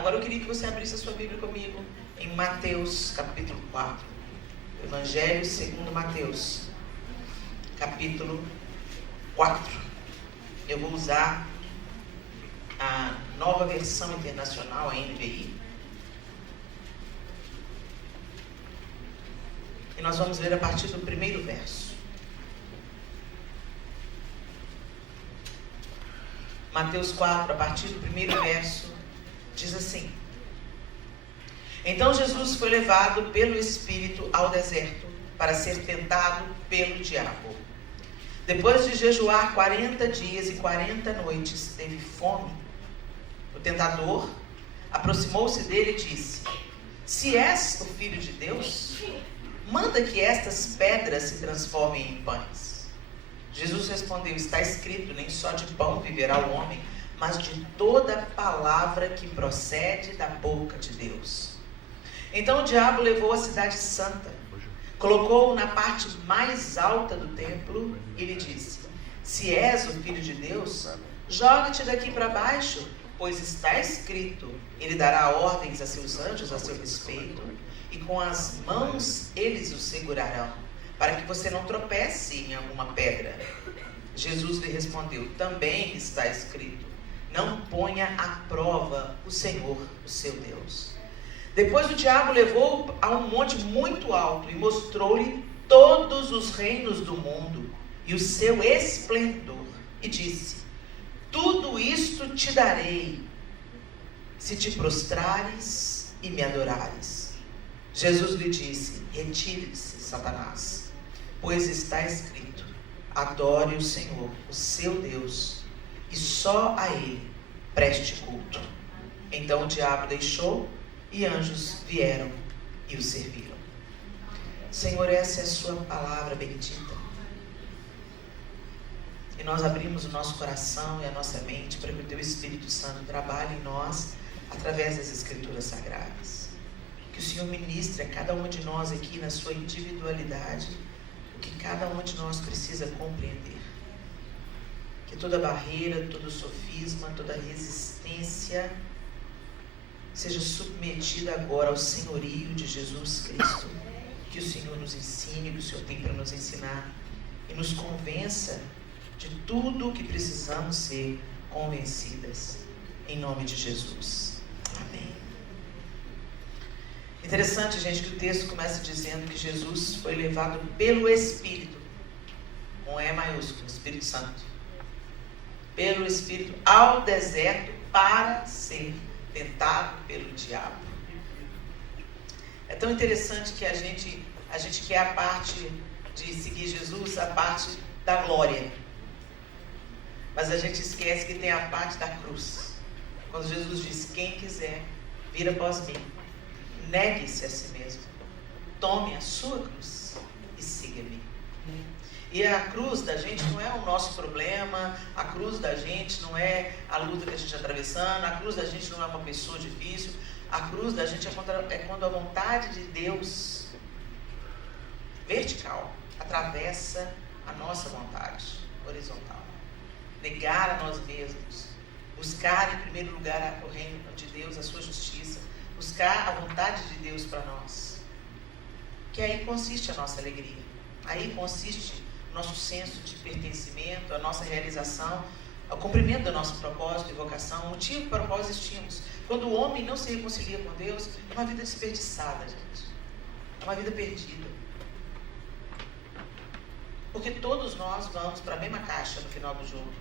Agora eu queria que você abrisse a sua Bíblia comigo em Mateus capítulo 4. Evangelho segundo Mateus, capítulo 4. Eu vou usar a nova versão internacional, a NVI. E nós vamos ler a partir do primeiro verso. Mateus 4, a partir do primeiro verso, diz assim: Então Jesus foi levado pelo Espírito ao deserto para ser tentado pelo diabo. Depois de jejuar 40 dias e 40 noites, teve fome. O tentador aproximou-se dele e disse: Se és o Filho de Deus, manda que estas pedras se transformem em pães. Jesus respondeu: Está escrito, nem só de pão viverá o homem, mas de toda palavra que procede da boca de Deus. Então o diabo levou a cidade santa, colocou-o na parte mais alta do templo e lhe disse: Se és o Filho de Deus, joga-te daqui para baixo, pois está escrito, ele dará ordens a seus anjos a seu respeito, e com as mãos eles o segurarão, para que você não tropece em alguma pedra. Jesus lhe respondeu: Também está escrito, não ponha à prova o Senhor, o seu Deus. Depois o diabo levou-o a um monte muito alto e mostrou-lhe todos os reinos do mundo e o seu esplendor, e disse: Tudo isto te darei, se te prostrares e me adorares. Jesus lhe disse: Retire-se, Satanás, pois está escrito, adore o Senhor, o seu Deus, e só a Ele preste culto. Então o diabo deixou e anjos vieram e o serviram. Senhor, essa é a sua palavra bendita. E nós abrimos o nosso coração e a nossa mente para que o Teu Espírito Santo trabalhe em nós através das Escrituras Sagradas. Que o Senhor ministre a cada um de nós aqui na sua individualidade o que cada um de nós precisa compreender. Que toda barreira, todo sofisma, toda resistência seja submetida agora ao senhorio de Jesus Cristo. Que o Senhor nos ensine o que o Senhor tem para nos ensinar e nos convença de tudo o que precisamos ser convencidas. Em nome de Jesus. Amém. Interessante, gente, que o texto começa dizendo que Jesus foi levado pelo Espírito, com E maiúsculo, Espírito Santo, pelo Espírito ao deserto para ser tentado pelo diabo. É tão interessante que a gente quer a parte de seguir Jesus, a parte da glória, mas a gente esquece que tem a parte da cruz. Quando Jesus disse: Quem quiser vir após mim, negue-se a si mesmo, tome a sua cruz e siga-me. E a cruz da gente não é o nosso problema, a cruz da gente não é a luta que a gente está atravessando, a cruz da gente não é uma pessoa difícil, a cruz da gente é quando a vontade de Deus vertical atravessa a nossa vontade horizontal. Negar a nós mesmos, buscar em primeiro lugar o reino de Deus, a sua justiça, buscar a vontade de Deus para nós. Que aí consiste a nossa alegria, aí consiste o nosso senso de pertencimento, a nossa realização, o cumprimento do nosso propósito e vocação, o motivo para o qual existimos. Quando o homem não se reconcilia com Deus, é uma vida desperdiçada, gente. É uma vida perdida. Porque todos nós vamos para a mesma caixa no final do jogo.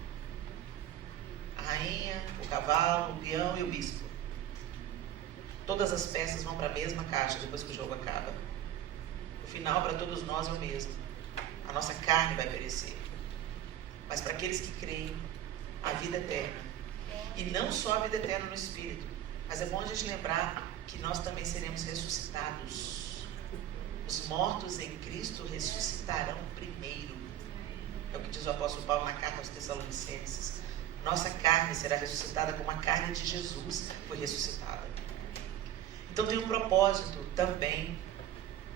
A rainha, o cavalo, o peão e o bispo. Todas as peças vão para a mesma caixa depois que o jogo acaba. O final para todos nós é o mesmo. A nossa carne vai perecer. Mas para aqueles que creem, a vida eterna. E não só a vida eterna no Espírito, mas é bom a gente lembrar que nós também seremos ressuscitados. Os mortos em Cristo ressuscitarão primeiro. É o que diz o apóstolo Paulo na carta aos Tessalonicenses. Nossa carne será ressuscitada como a carne de Jesus foi ressuscitada. Então tem um propósito também,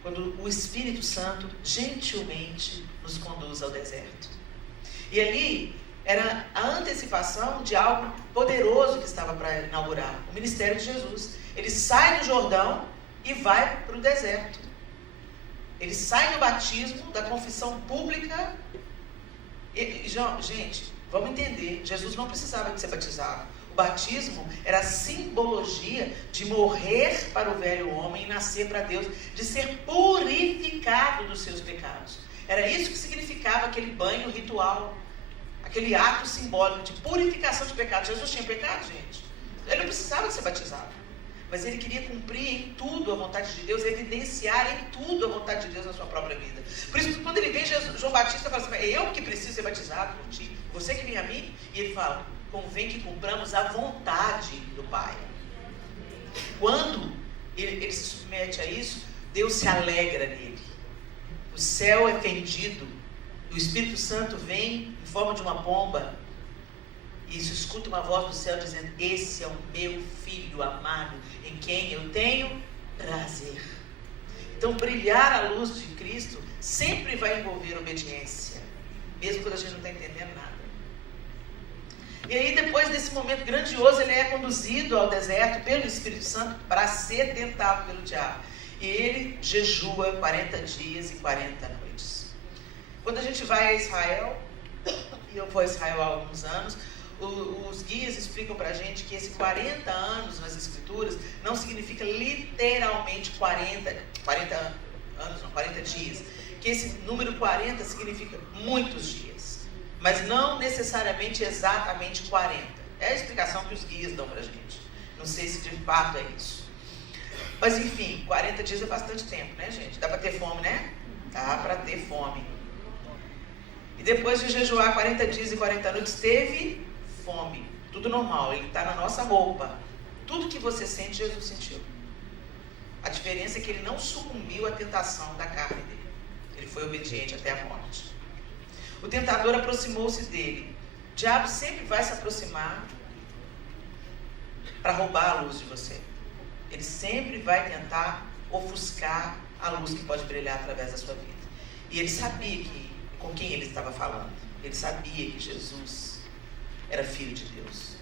quando o Espírito Santo gentilmente nos conduz ao deserto. E ali, era a antecipação de algo poderoso que estava para inaugurar, o ministério de Jesus. Ele sai do Jordão e vai para o deserto. Ele sai do batismo, da confissão pública. Gente, vamos entender, Jesus não precisava de ser batizado. O batismo era a simbologia de morrer para o velho homem e nascer para Deus, de ser purificado dos seus pecados. Era isso que significava aquele banho ritual, aquele ato simbólico de purificação de pecados. Jesus tinha pecado, gente. Ele não precisava de ser batizado. Mas ele queria cumprir em tudo a vontade de Deus, evidenciar em tudo a vontade de Deus na sua própria vida. Por isso, quando ele vem, João Batista fala assim: é eu que preciso ser batizado por ti, você que vem a mim. E ele fala: convém que cumpramos a vontade do Pai. Quando ele se submete a isso, Deus se alegra nele. O céu é fendido, o Espírito Santo vem em forma de uma pomba, e se escuta uma voz do céu dizendo: esse é o meu filho amado, em quem eu tenho prazer. Então, brilhar a luz de Cristo sempre vai envolver obediência, mesmo quando a gente não está entendendo nada. E aí, depois desse momento grandioso, ele é conduzido ao deserto pelo Espírito Santo para ser tentado pelo diabo. E ele jejua 40 dias e 40 noites. Quando a gente vai a Israel, e eu vou a Israel há alguns anos, os guias explicam para a gente que esse 40 anos nas Escrituras não significa literalmente 40 anos, não, 40 dias. Que esse número 40 significa muitos dias, mas não necessariamente exatamente 40. É a explicação que os guias dão para a gente. Não sei se de fato é isso. Mas enfim, 40 dias é bastante tempo, né, gente? Dá para ter fome, né? Dá para ter fome. E depois de jejuar 40 dias e 40 noites, teve fome. Tudo normal, ele está na nossa roupa. Tudo que você sente, Jesus sentiu. A diferença é que ele não sucumbiu à tentação da carne dele. Ele foi obediente até a morte. O tentador aproximou-se dele. O diabo sempre vai se aproximar para roubar a luz de você. Ele sempre vai tentar ofuscar a luz que pode brilhar através da sua vida. E ele sabia com quem ele estava falando. Ele sabia que Jesus era filho de Deus.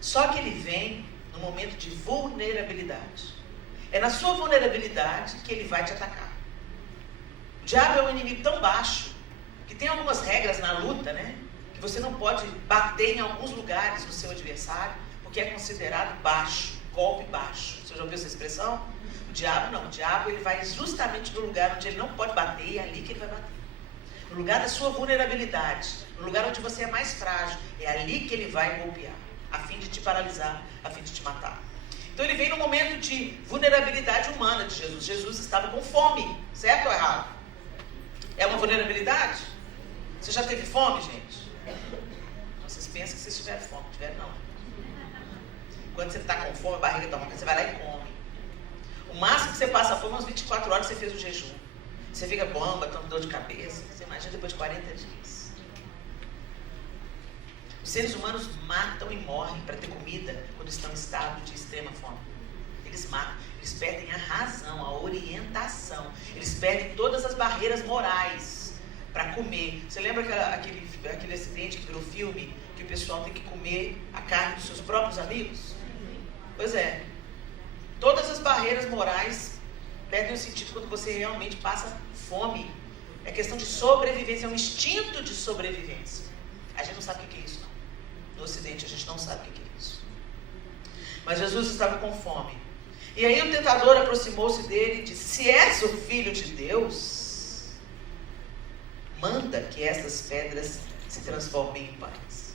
Só que ele vem no momento de vulnerabilidade. É na sua vulnerabilidade que ele vai te atacar. O diabo é um inimigo tão baixo que tem algumas regras na luta, né? Que você não pode bater em alguns lugares no seu adversário, porque é considerado baixo, golpe baixo. Você já ouviu essa expressão? O diabo não. O diabo ele vai justamente no lugar onde ele não pode bater, e é ali que ele vai bater. No lugar da sua vulnerabilidade, no lugar onde você é mais frágil, é ali que ele vai golpear, a fim de te paralisar, a fim de te matar. Então ele vem no momento de vulnerabilidade humana de Jesus. Jesus estava com fome, certo ou errado? É uma vulnerabilidade? Você já teve fome, gente? Vocês pensam que vocês tiveram fome, não tiveram não. Quando você está com fome, a barriga está roncando, você vai lá e come. O máximo que você passa fome é umas 24 horas que você fez o jejum. Você fica bomba, toma dor de cabeça. Você imagina depois de 40 dias. Os seres humanos matam e morrem para ter comida quando estão em estado de extrema fome. Eles matam, eles perdem a razão, a orientação. Eles perdem todas as barreiras morais para comer. Você lembra aquele acidente que virou filme, que o pessoal tem que comer a carne dos seus próprios amigos? Pois é. Todas as barreiras morais perdem o sentido quando você realmente passa fome. É questão de sobrevivência, é um instinto de sobrevivência. A gente não sabe o que é isso, não. No Ocidente a gente não sabe o que é isso. Mas Jesus estava com fome. E aí o tentador aproximou-se dele e disse: se és o filho de Deus, manda que essas pedras se transformem em pães.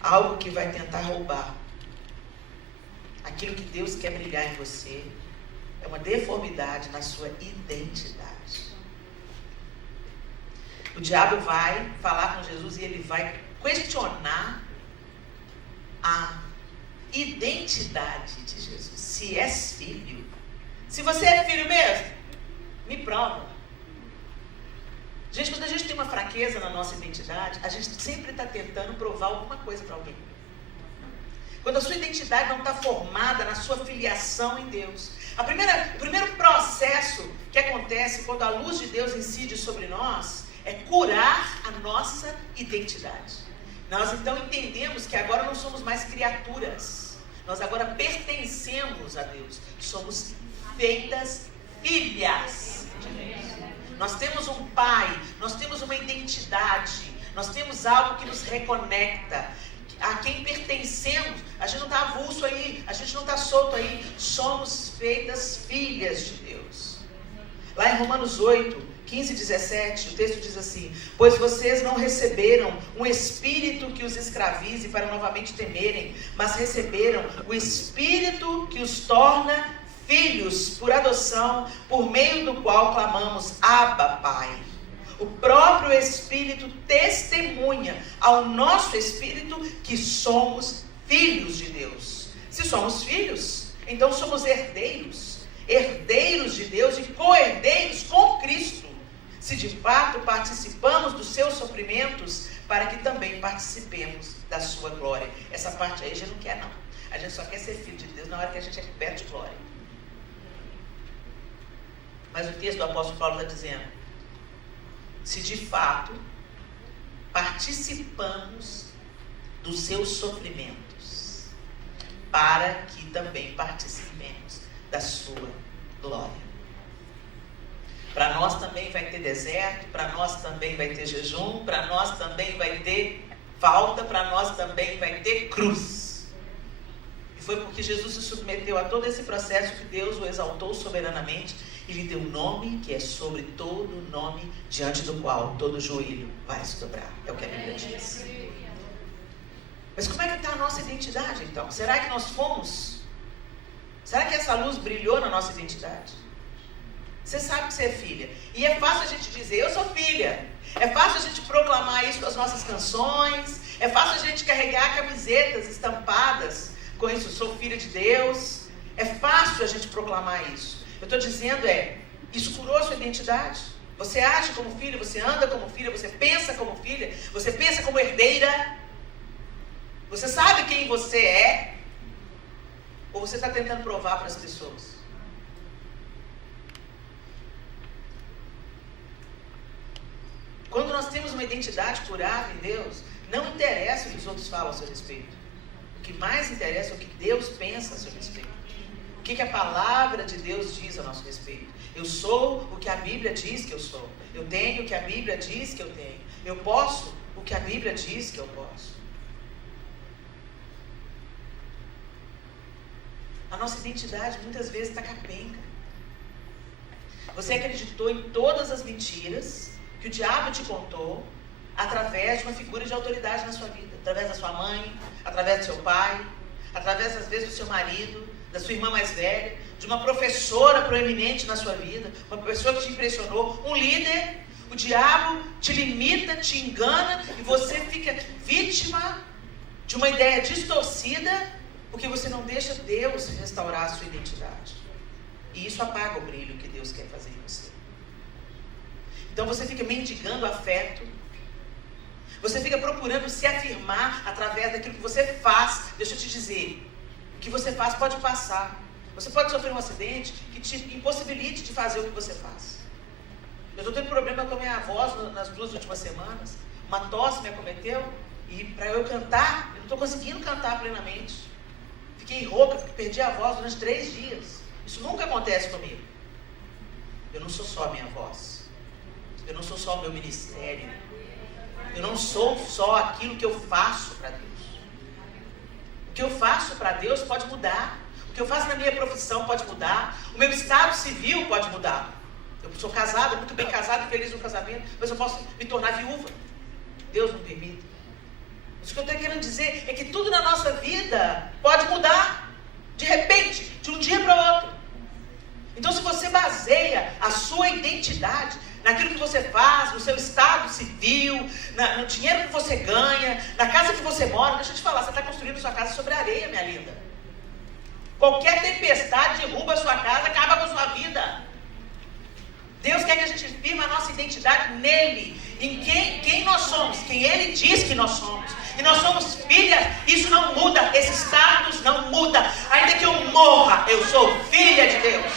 Algo que vai tentar roubar aquilo que Deus quer brilhar em você. É uma deformidade na sua identidade. O diabo vai falar com Jesus e ele vai questionar a identidade de Jesus. Se és filho, se você é filho mesmo, me prova. Gente, quando a gente tem uma fraqueza na nossa identidade, a gente sempre está tentando provar alguma coisa para alguém. Quando a sua identidade não está formada na sua filiação em Deus. O primeiro processo que acontece quando a luz de Deus incide sobre nós é curar a nossa identidade. Nós então entendemos que agora não somos mais criaturas. Nós agora pertencemos a Deus. Somos feitas filhas de Deus. Nós temos um pai, nós temos uma identidade, nós temos algo que nos reconecta. A quem pertencemos, a gente não está avulso aí, a gente não está solto aí. Somos feitas filhas de Deus. Lá em Romanos 8, 15 e 17, o texto diz assim: pois vocês não receberam um espírito que os escravize para novamente temerem, mas receberam o espírito que os torna filhos por adoção, por meio do qual clamamos, Abba, Pai. O próprio Espírito testemunha ao nosso espírito que somos filhos de Deus. Se somos filhos, então somos herdeiros, herdeiros de Deus e co-herdeiros com Cristo, se de fato participamos dos seus sofrimentos, para que também participemos da sua glória. Essa parte aí a gente não quer, não. A gente só quer ser filho de Deus na hora que a gente é coberto de glória. Mas o texto do apóstolo Paulo está dizendo: se de fato participamos dos seus sofrimentos, para que também participemos da sua glória. Para nós também vai ter deserto, para nós também vai ter jejum, para nós também vai ter falta, para nós também vai ter cruz. E foi porque Jesus se submeteu a todo esse processo que Deus o exaltou soberanamente e lhe deu um nome que é sobre todo nome, diante do qual todo joelho vai se dobrar. É o que a Bíblia diz. Mas como é que está a nossa identidade então? Será que nós fomos? Será que essa luz brilhou na nossa identidade? Você sabe que você é filha. E é fácil a gente dizer, eu sou filha. É fácil a gente proclamar isso com as nossas canções. É fácil a gente carregar camisetas estampadas com isso, sou filha de Deus. É fácil a gente proclamar isso. Eu estou dizendo isso curou a sua identidade. Você age como filha, você anda como filha, você pensa como filha, você pensa como herdeira. Você sabe quem você é? Ou você está tentando provar para as pessoas? Quando nós temos uma identidade curada em Deus, não interessa o que os outros falam a seu respeito. O que mais interessa é o que Deus pensa a seu respeito. O que a palavra de Deus diz a nosso respeito. Eu sou o que a Bíblia diz que eu sou. Eu tenho o que a Bíblia diz que eu tenho. Eu posso o que a Bíblia diz que eu posso. A nossa identidade muitas vezes está capenga. Você acreditou em todas as mentiras que o diabo te contou através de uma figura de autoridade na sua vida. Através da sua mãe, através do seu pai, através às vezes do seu marido, da sua irmã mais velha, de uma professora proeminente na sua vida, uma pessoa que te impressionou, um líder. O diabo te limita, te engana e você fica vítima de uma ideia distorcida porque você não deixa Deus restaurar a sua identidade. E isso apaga o brilho que Deus quer fazer em você. Então você fica mendigando afeto. Você fica procurando se afirmar através daquilo que você faz. Deixa eu te dizer, o que você faz pode passar. Você pode sofrer um acidente que te impossibilite de fazer o que você faz. Eu estou tendo problema com a minha voz nas 2 últimas semanas. Uma tosse me acometeu e para eu cantar, eu não estou conseguindo cantar plenamente. Fiquei rouca, perdi a voz durante 3 dias. Isso nunca acontece comigo. Eu não sou só a minha voz. Eu não sou só o meu ministério. Eu não sou só aquilo que eu faço para Deus. O que eu faço para Deus pode mudar. O que eu faço na minha profissão pode mudar. O meu estado civil pode mudar. Eu sou casada, muito bem casada e feliz no casamento, mas eu posso me tornar viúva. Deus não permite. Mas o que eu estou querendo dizer é que tudo na nossa vida pode mudar. De repente, de um dia para o outro. Então se você baseia a sua identidade naquilo que você faz, no seu estado civil, no dinheiro que você ganha, na casa que você mora, deixa eu te falar, você está construindo sua casa sobre areia, minha linda. Qualquer tempestade derruba a sua casa, acaba com a sua vida. Deus quer que a gente firme a nossa identidade nele, em quem nós somos, quem ele diz que nós somos. E nós somos filhas, isso não muda, esse status não muda. Ainda que eu morra, eu sou filha de Deus.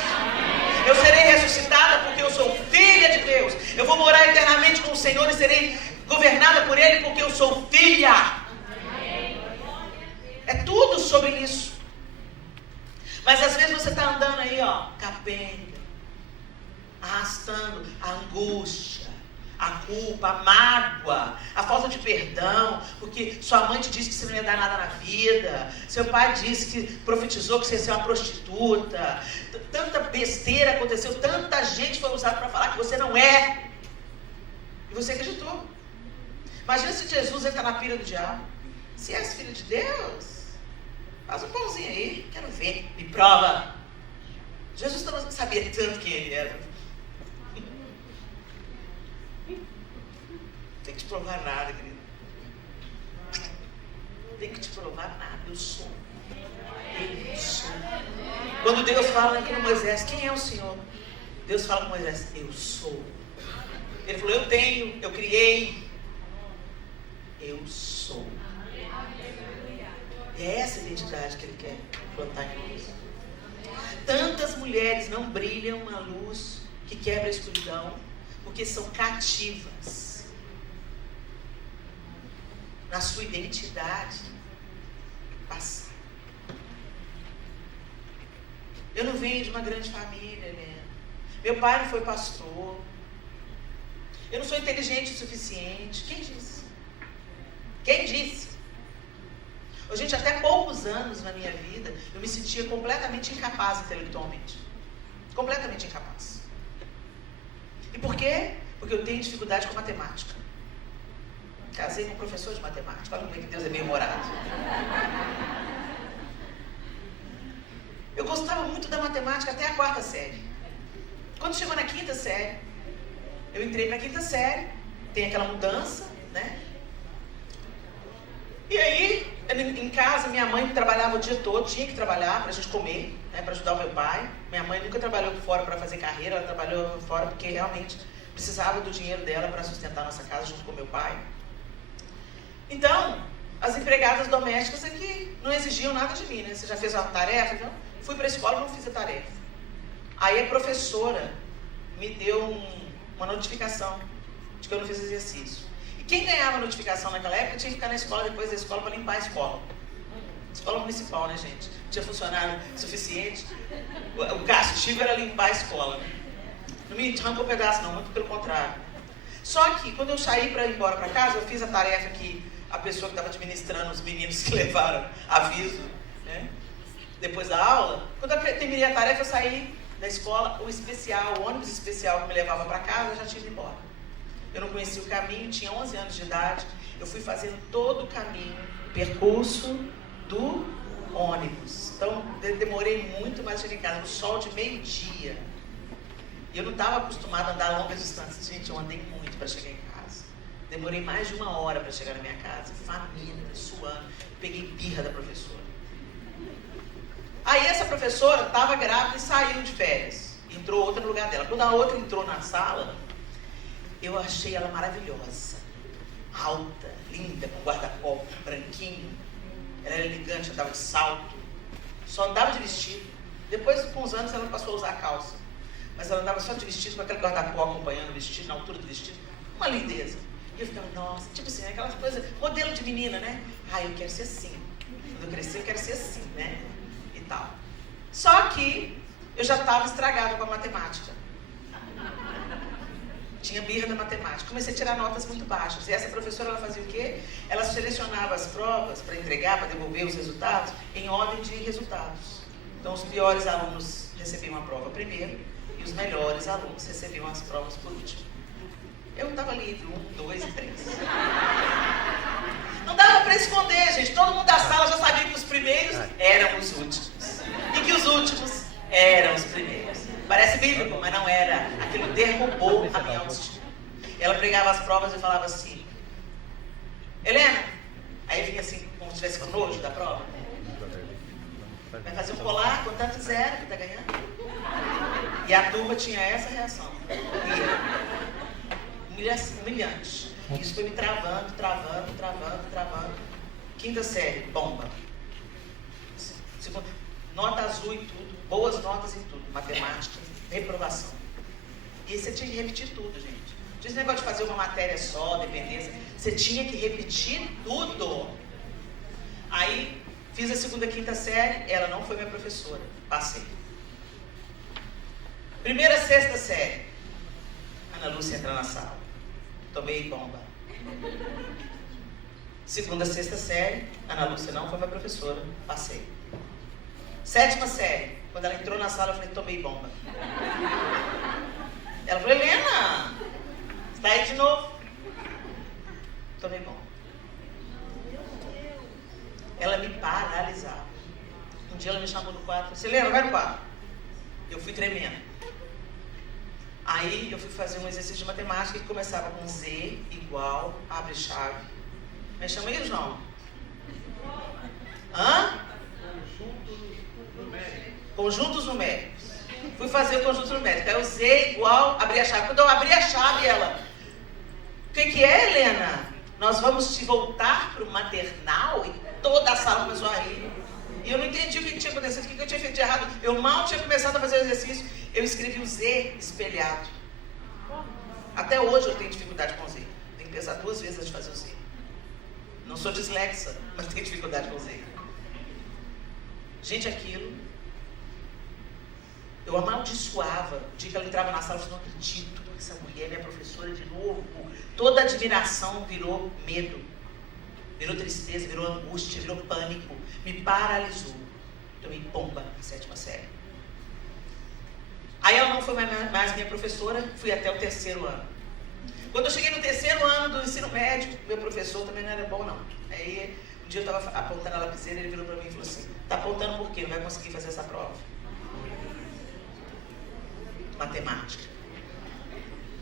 Eu serei ressuscitada porque eu sou filha de Deus. Eu vou morar eternamente com o Senhor serei governada por Ele porque eu sou filha. É tudo sobre isso. Mas às vezes você está andando aí, capenga, arrastando a angústia, a culpa, a mágoa, a falta de perdão, porque sua mãe te disse que você não ia dar nada na vida, seu pai disse que profetizou que você ia ser uma prostituta, tanta besteira aconteceu, tanta gente foi usada para falar que você não é, e você acreditou. Imagina se Jesus entra na pira do diabo. Se és filho de Deus, faz um pãozinho aí, quero ver, me prova. Jesus não sabia tanto quem ele era. Tem que te provar nada, querido. Tem que te provar nada. Eu sou. Eu sou. Quando Deus fala aqui no Moisés, quem é o Senhor? Deus fala com Moisés, eu sou. Ele falou, eu tenho, eu criei. Eu sou. É essa identidade que Ele quer plantar em nós. Tantas mulheres não brilham a luz que quebra a escuridão, porque são cativas na sua identidade passada. Eu não venho de uma grande família, Helena. Meu pai não foi pastor. Eu não sou inteligente o suficiente. Quem disse? Quem disse? Oh, gente, até poucos anos na minha vida, eu me sentia completamente incapaz intelectualmente. Completamente incapaz. E por quê? Porque eu tenho dificuldade com matemática. Casei com um professor de matemática. Olha como é que Deus é bem-humorado. Eu gostava muito da matemática até a 4ª série. Quando chegou na 5ª série, eu entrei para a 5ª série, tem aquela mudança, né? E aí, em casa, minha mãe trabalhava o dia todo, tinha que trabalhar para a gente comer, né, para ajudar o meu pai. Minha mãe nunca trabalhou fora para fazer carreira, ela trabalhou fora porque realmente precisava do dinheiro dela para sustentar a nossa casa junto com o meu pai. Então, as empregadas domésticas é que não exigiam nada de mim, né? Você já fez uma tarefa? Então, fui para a escola e não fiz a tarefa. Aí a professora me deu uma notificação de que eu não fiz exercício. E quem ganhava notificação naquela época tinha que ficar na escola depois da escola para limpar a escola. Escola municipal, né, gente? Não tinha funcionário suficiente. O castigo era limpar a escola, né? Não me arrancou um pedaço não, muito pelo contrário. Só que quando eu saí para ir embora para casa, eu fiz a tarefa que a pessoa que estava administrando os meninos que levaram aviso, né? Depois da aula, quando eu terminei a tarefa, eu saí da escola, o ônibus especial que me levava para casa, eu já tinha ido embora. Eu não conhecia o caminho, tinha 11 anos de idade, eu fui fazendo todo o caminho, o percurso do ônibus. Então, demorei muito mais chegar em casa, no sol de meio-dia. E eu não estava acostumada a andar longas distâncias. Gente, eu andei muito para chegar em casa. Demorei mais de 1 hora para chegar na minha casa, faminta, suando. Peguei birra da professora. Aí essa professora estava grávida e saiu de férias. Entrou outra no lugar dela. Quando a outra entrou na sala, eu achei ela maravilhosa. Alta, linda, com guarda-copo branquinho. Ela era elegante, andava de salto. Só andava de vestido. Depois, com os anos, ela passou a usar calça. Mas ela andava só de vestido, com aquele guarda-copo acompanhando o vestido, na altura do vestido. Uma lindeza. E eu ficava, nossa, tipo assim, aquelas coisas, modelo de menina, né? Eu quero ser assim. Quando eu crescer, eu quero ser assim, né? E tal. Só que eu já estava estragada com a matemática. Tinha birra da matemática. Comecei a tirar notas muito baixas. E essa professora, ela fazia o quê? Ela selecionava as provas para entregar, para devolver os resultados, em ordem de resultados. Então, os piores alunos recebiam a prova primeiro e os melhores alunos recebiam as provas por último. Eu estava livre, 1, 2 e 3. Não dava para esconder, gente. Todo mundo da sala já sabia que os primeiros eram os últimos. E que os últimos eram os primeiros. Parece bíblico, mas não era. Aquilo derrubou a minha autoestima. Ela pregava as provas e falava assim, Helena, aí vinha assim, como se tivesse com nojo da prova. Vai fazer um colar, contanto zero que está ganhando. E a turma tinha essa reação. Humilhante. Isso foi me travando. 5ª série, bomba. Nota azul em tudo, boas notas em tudo. Matemática, reprovação. E você tinha que repetir tudo, gente. Esse negócio de fazer uma matéria só, dependência. Você tinha que repetir tudo. Aí, fiz a segunda, quinta série, ela não foi minha professora. Passei. Primeira, sexta série. Ana Lúcia entra na sala. Tomei bomba. Segunda, sexta série, Ana Lúcia não foi minha professora. Passei. Sétima série. Quando ela entrou na sala, eu falei, tomei bomba. Ela falou, Helena, você tá aí de novo? Tomei bomba. Ela me paralisava. Um dia ela me chamou no quarto, disse, Helena, vai no quarto. Eu fui tremendo. Aí eu fui fazer um exercício de matemática que começava com Z igual, abre chave. Me chama aí, João? Hã? Conjuntos numéricos. Fui fazer o conjunto numérico. Aí o Z igual, abri a chave. Quando eu abri a chave, ela... O que é, Helena? Nós vamos te voltar para o maternal? E toda a sala começou a rir. E eu não entendi o que tinha acontecido, o que eu tinha feito de errado. Eu mal tinha começado a fazer o exercício. Eu escrevi o Z espelhado. Até hoje eu tenho dificuldade com o Z. Tenho que pensar 2 vezes antes de fazer o Z. Não sou dislexa, mas tenho dificuldade com o Z. Gente, aquilo... Eu amaldiçoava. O dia que ela entrava na sala, eu falei, não acredito, essa mulher é minha professora de novo. Toda admiração virou medo. Virou tristeza, virou angústia, virou pânico. Me paralisou. Tomei bomba na 7ª série. Aí ela não foi mais minha professora, fui até o 3º ano. Quando eu cheguei no 3º ano do ensino médio, meu professor também não era bom, não. Aí, um dia eu estava apontando a lapiseira, ele virou para mim e falou assim, tá apontando por quê? Não vai conseguir fazer essa prova. Matemática.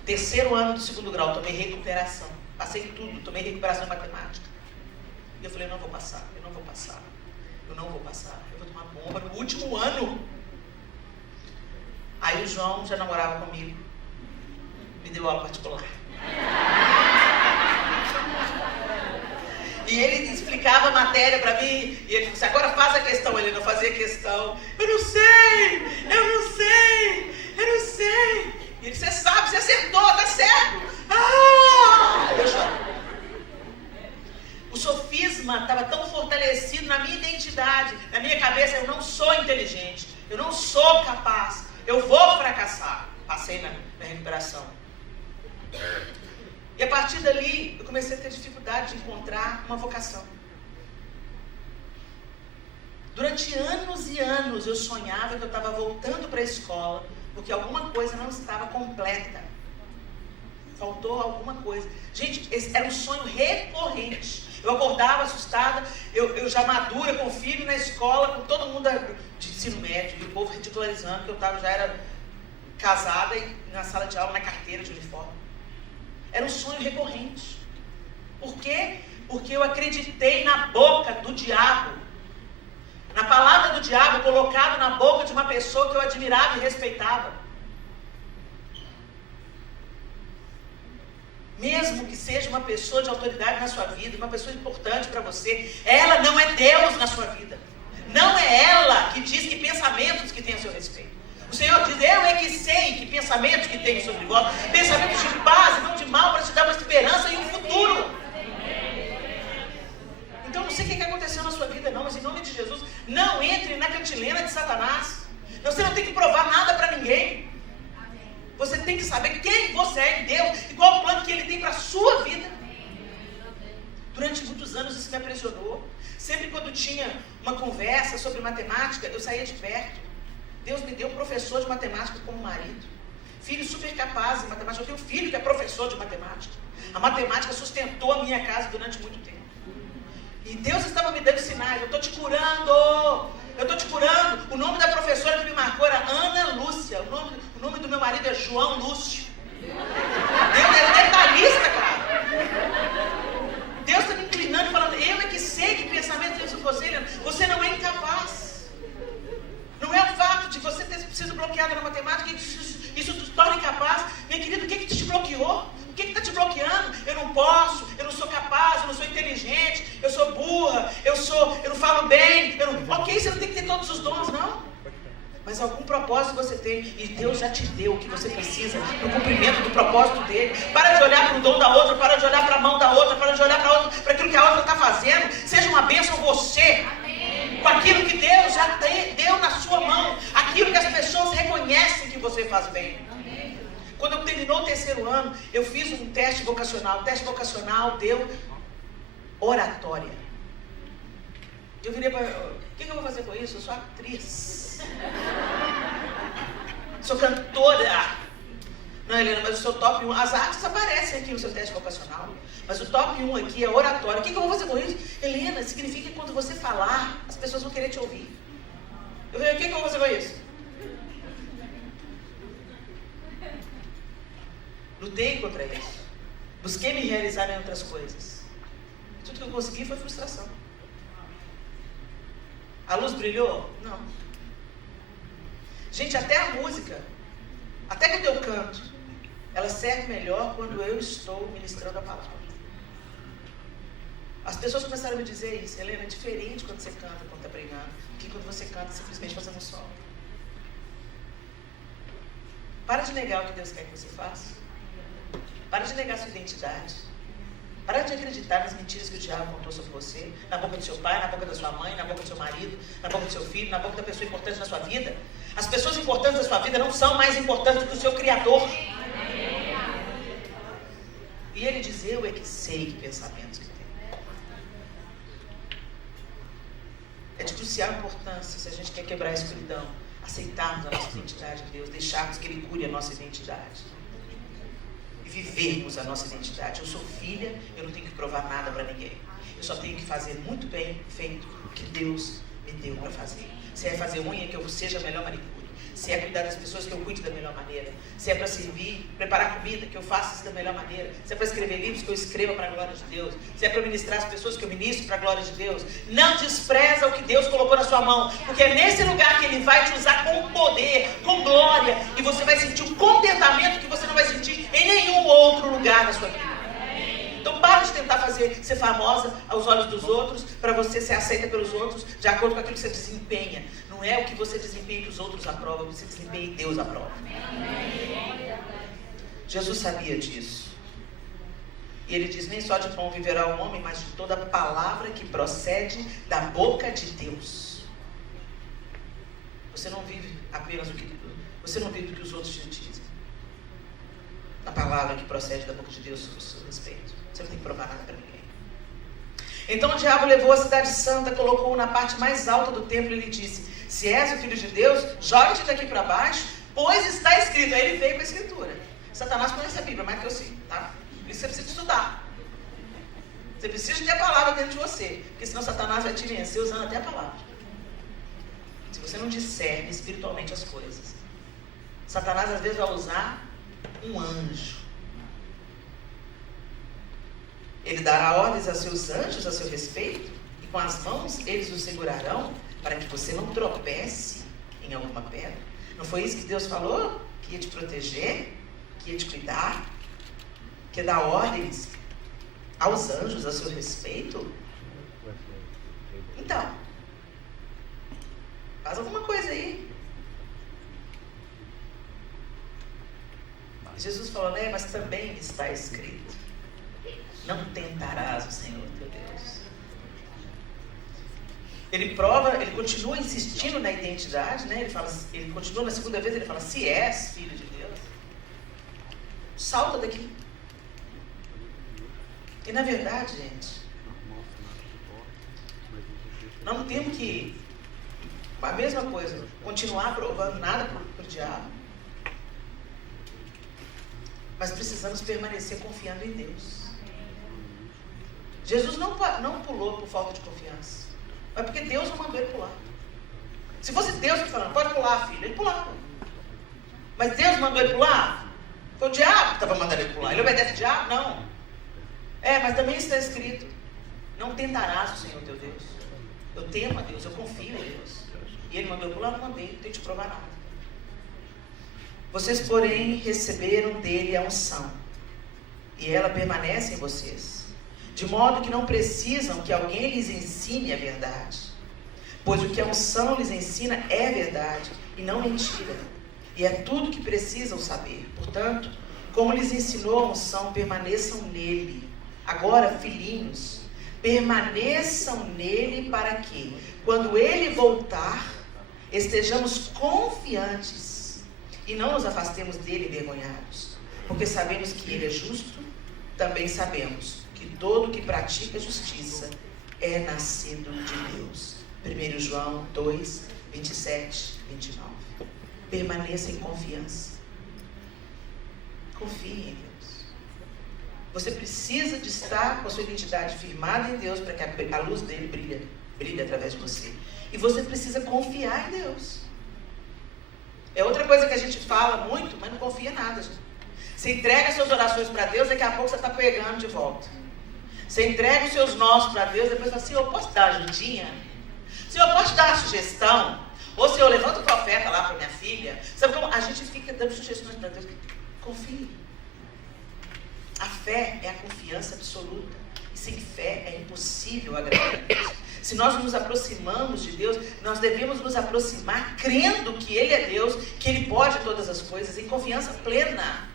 3º ano do 2º grau, tomei recuperação. Passei em tudo, tomei recuperação em matemática. E eu falei, eu não vou passar, eu não vou passar, eu não vou passar, eu vou tomar bomba no último ano. Aí o João já namorava comigo, me deu aula particular. E ele explicava a matéria para mim, e ele disse, agora faz a questão. Ele não fazia questão. Eu não sei, eu não sei, eu não sei. E ele, você sabe, você acertou, tá certo. Eu choro. O sofisma estava tão fortalecido na minha identidade, na minha cabeça, eu não sou inteligente, eu não sou capaz, eu vou fracassar. Passei na recuperação. E a partir dali, eu comecei a ter dificuldade de encontrar uma vocação. Durante anos e anos, eu sonhava que eu estava voltando para a escola, porque alguma coisa não estava completa. Faltou alguma coisa. Gente, esse era um sonho recorrente. Eu acordava assustada, eu já madura, com o filho na escola, com todo mundo de ensino médio, e o povo ridicularizando que eu já era casada e na sala de aula, na carteira de uniforme. Era um sonho recorrente. Por quê? Porque eu acreditei na boca do diabo. Na palavra do diabo colocada na boca de uma pessoa que eu admirava e respeitava. Mesmo que seja uma pessoa de autoridade na sua vida, uma pessoa importante para você, ela não é Deus na sua vida. Não é ela que diz que pensamentos que tem a seu respeito. O Senhor diz, eu é que sei que pensamentos que tenho sobre vós, pensamentos de paz e não de mal, para te dar uma esperança e um futuro. Então, não sei o que aconteceu na sua vida não, mas em nome de Jesus, não entre na cantilena de Satanás. Você não tem que provar nada para ninguém. Você tem que saber quem você é em Deus e qual o plano que Ele tem para a sua vida. Durante muitos anos isso me aprisionou. Sempre quando tinha uma conversa sobre matemática, eu saía de perto. Deus me deu um professor de matemática como marido. Filho super capaz em matemática. Eu tenho um filho que é professor de matemática. A matemática sustentou a minha casa durante muito tempo. E Deus estava me dando sinais. Eu estou te curando. Eu estou te curando. O nome da professora que me marcou era Ana Lúcia. O nome do meu marido é João Lúcio. Deus é detalhista, cara. Deus está me inclinando e falando, eu é que sei que pensamento tem sobre você, Helena. Você não é incapaz. Não é o fato de você ter sido bloqueado na matemática, isso te torna incapaz. Minha querida, o que te bloqueou? O que está te bloqueando? Eu não posso, eu não sou capaz, eu não sou inteligente, eu sou burra, eu não falo bem. Ok, você não tem que ter todos os dons, não. Mas algum propósito você tem, e Deus já te deu o que você precisa no cumprimento do propósito dele. Para de olhar para o dom da outra, para de olhar para a mão da outra, para de olhar para aquilo que a outra está fazendo. Seja uma bênção você, com aquilo que Deus já deu na sua mão, aquilo que as pessoas reconhecem que você faz bem. Quando eu terminou o terceiro ano, eu fiz um teste vocacional. O teste vocacional deu oratória. Eu virei para... O que eu vou fazer com isso? Eu sou atriz. Sou cantora. Não, Helena, mas o seu top 1... As artes aparecem aqui no seu teste vocacional. Mas o top 1 aqui é oratória. O que eu vou fazer com isso? Helena, significa que quando você falar, as pessoas vão querer te ouvir. Eu falei, o que eu vou fazer com isso? Lutei contra isso. Busquei me realizar em outras coisas. Tudo que eu consegui foi frustração. A luz brilhou? Não. Gente, até a música, até quando eu canto, ela serve melhor quando eu estou ministrando a palavra. As pessoas começaram a me dizer isso. Helena, é diferente quando você canta, quando está pregando, do que quando você canta simplesmente fazendo um solo. Para de negar o que Deus quer que você faça. Para de negar sua identidade. Para de acreditar nas mentiras que o diabo contou sobre você, na boca do seu pai, na boca da sua mãe, na boca do seu marido, na boca do seu filho, na boca da pessoa importante na sua vida. As pessoas importantes da sua vida não são mais importantes do que o seu Criador. E ele diz, eu é que sei que pensamentos que tem. É de crucial importância, se a gente quer quebrar a escuridão, aceitarmos a nossa identidade em Deus, deixarmos que Ele cure a nossa identidade. E vivermos a nossa identidade. Eu sou filha, eu não tenho que provar nada para ninguém. Eu só tenho que fazer muito bem feito o que Deus me deu para fazer. Se é fazer unha, que eu seja a melhor manicure. Se é cuidar das pessoas, que eu cuide da melhor maneira. Se é para servir, preparar comida, que eu faça isso da melhor maneira. Se é para escrever livros, que eu escreva para a glória de Deus. Se é para ministrar as pessoas, que eu ministro para a glória de Deus. Não despreza o que Deus colocou na sua mão, porque é nesse lugar que Ele vai te usar com poder, com glória, e você vai sentir um contentamento que você não vai sentir em nenhum outro lugar na sua vida. Então para de tentar ser famosa aos olhos dos outros, para você ser aceita pelos outros, de acordo com aquilo que você desempenha. Não é o que você desempenha que os outros aprovam, é o que você desempenha e Deus aprova. Jesus sabia disso. E Ele diz, nem só de pão viverá o homem, mas de toda palavra que procede da boca de Deus. Você não vive apenas do que... Você não vive do que os outros te dizem. A palavra que procede da boca de Deus sobre o seu respeito. Você não tem que provar nada para ninguém. Então o diabo levou a cidade santa, colocou-o na parte mais alta do templo e lhe disse, se és o filho de Deus, joga-te daqui para baixo, pois está escrito. Aí ele veio com a escritura. Satanás conhece a Bíblia mais que eu sei, tá? Por isso você precisa estudar. Você precisa ter a palavra dentro de você, porque senão Satanás vai te vencer usando até a palavra. Se você não discerne espiritualmente as coisas, Satanás às vezes vai usar um anjo. Ele dará ordens a seus anjos a seu respeito, e com as mãos eles o segurarão, para que você não tropece em alguma pedra. Não foi isso que Deus falou? Que ia te proteger, que ia te cuidar, que ia dar ordens aos anjos a seu respeito? Então, faz alguma coisa aí. Jesus falou, né? Mas também está escrito, não tentarás o Senhor teu Deus. Ele prova, ele continua insistindo na identidade, né? Ele continua na segunda vez, ele fala, se és filho de Deus, salta daqui. E na verdade, gente, nós não temos que, a mesma coisa, continuar provando nada para o diabo, mas precisamos permanecer confiando em Deus. Jesus não pulou por falta de confiança, mas porque Deus não mandou ele pular. Se fosse Deus que falando, pode pular, filho, ele pulava. Mas Deus mandou ele pular? Foi o diabo que estava mandando ele pular. Ele obedece o diabo? Não. Mas também está escrito, não tentarás o Senhor teu Deus. Eu temo a Deus, eu confio em Deus. E ele mandou eu pular, não mandei, não tenho que te provar nada. Vocês, porém, receberam dele a unção, e ela permanece em vocês, de modo que não precisam que alguém lhes ensine a verdade. Pois o que a unção lhes ensina é verdade e não mentira. E é tudo que precisam saber. Portanto, como lhes ensinou a unção, permaneçam nele. Agora, filhinhos, permaneçam nele para que, quando ele voltar, estejamos confiantes e não nos afastemos dele envergonhados. Porque sabemos que ele é justo, também sabemos que todo que pratica justiça é nascido de Deus. 1 João 2, 27, 29. Permaneça em confiança. Confie em Deus. Você precisa de estar com a sua identidade firmada em Deus para que a luz dele brilhe através de você. E você precisa confiar em Deus. É outra coisa que a gente fala muito, mas não confia em nada, gente. Você entrega suas orações para Deus, daqui a pouco você está pegando de volta. Você entrega os seus nós para Deus, depois fala assim, eu posso dar uma ajudinha? Senhor, posso dar uma sugestão? Ou Senhor, levanta o profeta lá para minha filha. Sabe como a gente fica dando sugestões para Deus? Confie. A fé é a confiança absoluta. E sem fé é impossível agradar a Deus. Se nós nos aproximamos de Deus, nós devemos nos aproximar crendo que Ele é Deus, que Ele pode todas as coisas, em confiança plena.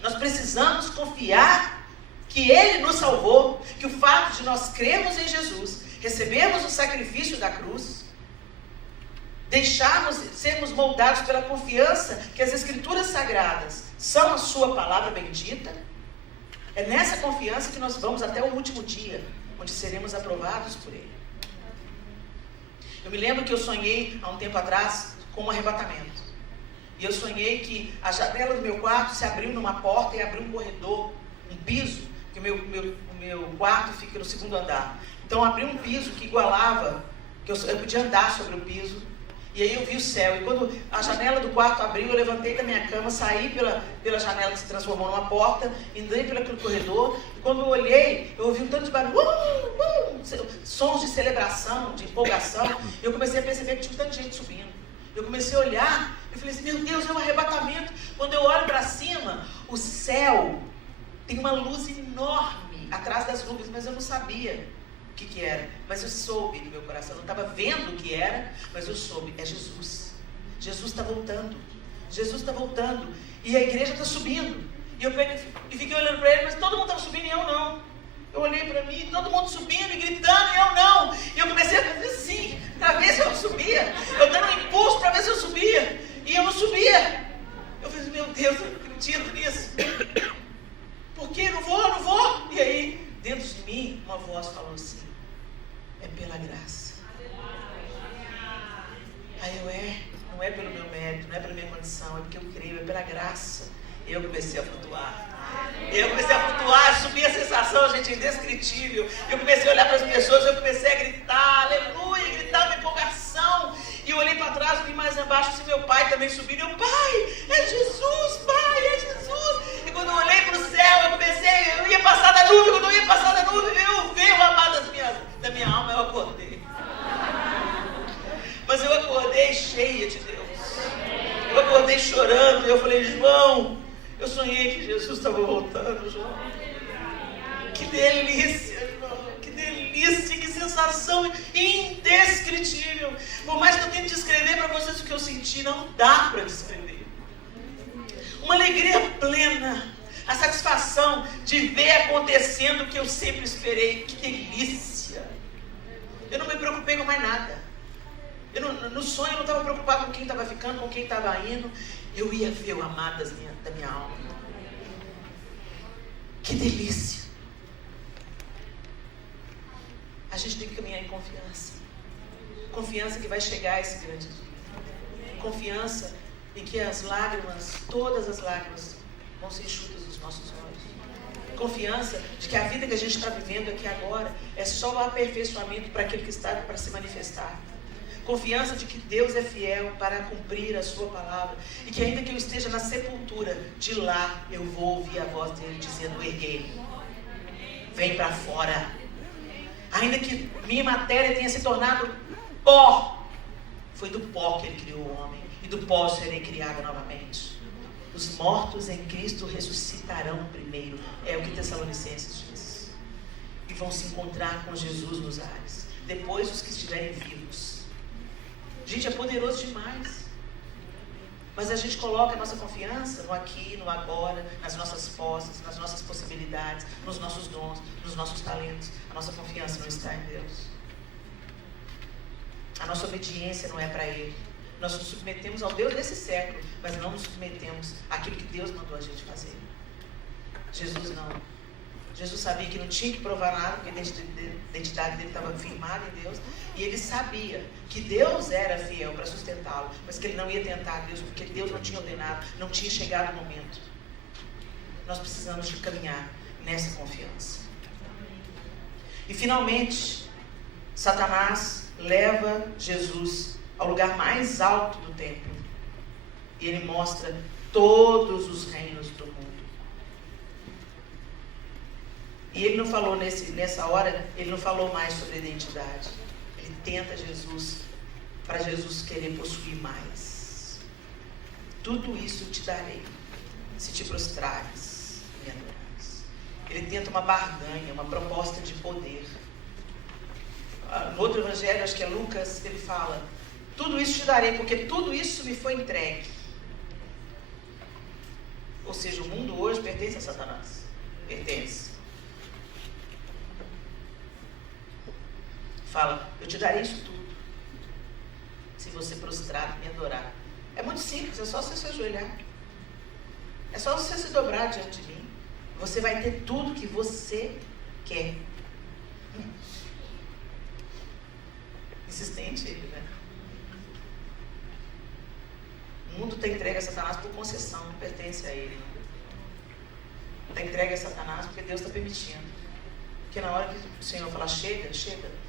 Nós precisamos confiar que Ele nos salvou, que o fato de nós crermos em Jesus, recebermos o sacrifício da cruz, deixarmos sermos moldados pela confiança que as Escrituras Sagradas são a sua palavra bendita, é nessa confiança que nós vamos até o último dia, onde seremos aprovados por Ele. Eu me lembro que eu sonhei, há um tempo atrás, com um arrebatamento. E eu sonhei que a janela do meu quarto se abriu numa porta e abriu um corredor, um piso, que o meu quarto fica no segundo andar. Então abriu um piso que igualava, que eu podia andar sobre o piso. E aí eu vi o céu, e quando a janela do quarto abriu, eu levantei da minha cama, saí pela janela que se transformou numa porta, entrei pelo corredor, e quando eu olhei, eu ouvi um tanto de barulho, sons de celebração, de empolgação, e eu comecei a perceber que tinha um tanto de gente subindo. Eu comecei a olhar, eu falei assim, meu Deus, é um arrebatamento. Quando eu olho para cima, o céu tem uma luz enorme atrás das nuvens, mas eu não sabia o que era, mas eu soube no meu coração, eu não estava vendo o que era, mas eu soube, é Jesus. Jesus está voltando, Jesus está voltando, e a igreja está subindo, e eu fiquei olhando para ele, mas todo mundo estava subindo e eu não. Eu olhei para mim, todo mundo subindo e gritando, e eu não. E eu comecei a fazer assim, para ver se eu subia, eu dando um impulso para ver se eu subia, e eu não subia. Eu falei, meu Deus, eu não acredito nisso. Por quê? Não vou. E aí, dentro de mim, uma voz falou assim, é pela graça. Aí não é pelo meu mérito, não é pela minha condição, é porque eu creio, é pela graça. Eu comecei a flutuar. Subir a sensação, gente, indescritível. Eu comecei a olhar para as pessoas, eu comecei a gritar, aleluia, gritar uma empolgação. E eu olhei para trás, vi mais abaixo, se meu pai também subindo. Eu, pai, é Jesus, pai, é Jesus. E quando eu olhei para o céu, eu ia passar da nuvem. Quando eu ia passar da nuvem, eu veio o amado da minha alma, eu acordei. Mas eu acordei cheia de Deus. Eu acordei chorando, e eu falei, João, eu sonhei que Jesus estava voltando, João. Que delícia, irmão. Que delícia, que sensação indescritível. Por mais que eu tente descrever para vocês o que eu senti, não dá para descrever. Uma alegria plena. A satisfação de ver acontecendo o que eu sempre esperei. Que delícia. Eu não me preocupei com mais nada. No sonho eu não estava preocupado com quem estava ficando, com quem estava indo. Eu ia ver o amado da minha alma. Que delícia. A gente tem que caminhar em confiança. Confiança que vai chegar a esse grande dia. Confiança em que as lágrimas, todas as lágrimas, vão ser enxutas dos nossos olhos. Confiança de que a vida que a gente está vivendo aqui agora é só o aperfeiçoamento para aquele que está para se manifestar. Confiança de que Deus é fiel para cumprir a sua palavra. E que ainda que eu esteja na sepultura, de lá eu vou ouvir a voz dele dizendo, erguei, vem para fora. Ainda que minha matéria tenha se tornado pó, foi do pó que ele criou o homem. E do pó serei criada novamente. Os mortos em Cristo ressuscitarão primeiro. É o que Tessalonicenses diz. E vão se encontrar com Jesus nos ares. Depois os que estiverem vivos Gente, é poderoso demais. Mas a gente coloca a nossa confiança no aqui, no agora, nas nossas posses, nas nossas possibilidades, nos nossos dons, nos nossos talentos. A nossa confiança não está em Deus. A nossa obediência não é para Ele. Nós nos submetemos ao Deus desse século, mas não nos submetemos àquilo que Deus mandou a gente fazer. Jesus não. Jesus sabia que não tinha que provar nada, porque a identidade dele estava firmada em Deus. E ele sabia que Deus era fiel para sustentá-lo, mas que ele não ia tentar Deus, porque Deus não tinha ordenado, não tinha chegado o momento. Nós precisamos de caminhar nessa confiança. E finalmente, Satanás leva Jesus ao lugar mais alto do templo. E ele mostra todos os reinos do mundo. E ele não falou nessa hora, ele não falou mais sobre identidade. Ele tenta Jesus, para Jesus querer possuir mais. Tudo isso te darei, se te prostrares e me adorares. Ele tenta uma barganha, uma proposta de poder. No outro evangelho, acho que é Lucas, ele fala: tudo isso te darei, porque tudo isso me foi entregue. Ou seja, o mundo hoje pertence a Satanás. Pertence. Fala: eu te darei isso tudo, se você prostrar e me adorar. É muito simples, é só você se ajoelhar. É só você se dobrar diante de mim. Você vai ter tudo que você quer. Insistente ele, né? O mundo está entregue a Satanás por concessão, não pertence a ele. Está entregue a Satanás porque Deus está permitindo. Porque na hora que o Senhor falar chega, chega.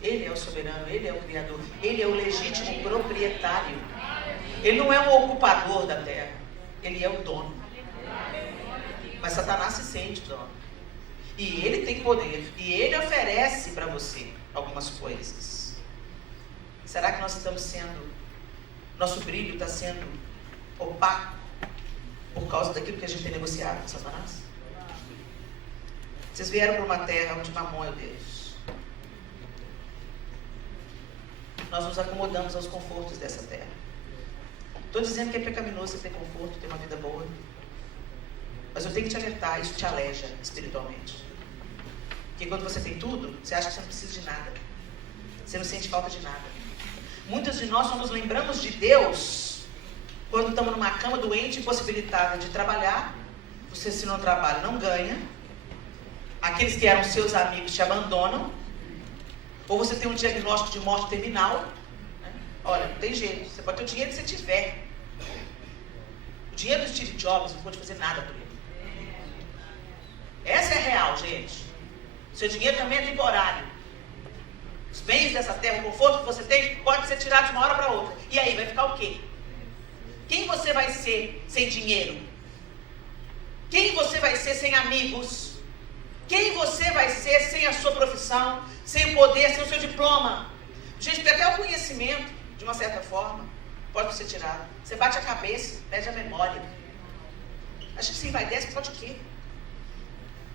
Ele é o soberano, Ele é o Criador, Ele é o legítimo proprietário. Ele não é o ocupador da terra, Ele é o dono. Mas Satanás se sente dono. E ele tem poder, e ele oferece para você algumas coisas. Será que nós estamos nosso brilho está sendo opaco por causa daquilo que a gente tem negociado com Satanás? Vocês vieram para uma terra onde Mamon é o Deus. Nós nos acomodamos aos confortos dessa terra. Estou dizendo que é pecaminoso você ter conforto, ter uma vida boa. Mas eu tenho que te alertar, isso te aleja espiritualmente. Porque quando você tem tudo, você acha que você não precisa de nada. Você não sente falta de nada. Muitos de nós só nos lembramos de Deus quando estamos numa cama doente, impossibilitada de trabalhar. Você, se não trabalha, não ganha. Aqueles que eram seus amigos te abandonam. Ou você tem um diagnóstico de morte terminal. Né? Olha, não tem jeito. Você pode ter o dinheiro que você tiver. O dinheiro do Steve Jobs não pode fazer nada por ele. Essa é a real, gente. Seu dinheiro também é temporário. Os bens dessa terra, o conforto que você tem, pode ser tirado de uma hora para outra. E aí, vai ficar o quê? Quem você vai ser sem dinheiro? Quem você vai ser sem amigos? Quem você vai ser sem a sua profissão, sem o poder, sem o seu diploma? Gente, até o conhecimento, de uma certa forma, pode ser tirado. Você bate a cabeça, perde a memória. A gente se envaidece por causa de quê?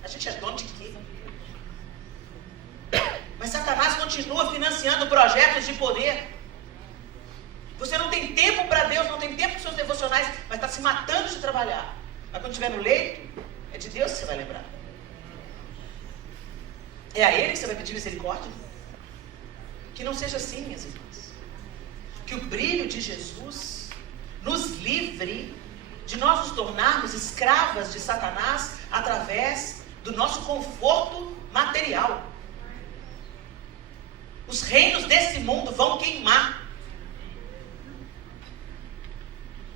A gente é dono de quê? Mas Satanás continua financiando projetos de poder. Você não tem tempo para Deus, não tem tempo para os seus devocionais, mas está se matando de trabalhar. Mas quando estiver no leito, é de Deus que você vai lembrar. É a Ele que você vai pedir misericórdia? Que não seja assim, minhas irmãs. Que o brilho de Jesus nos livre de nós nos tornarmos escravas de Satanás através do nosso conforto material. Os reinos desse mundo vão queimar.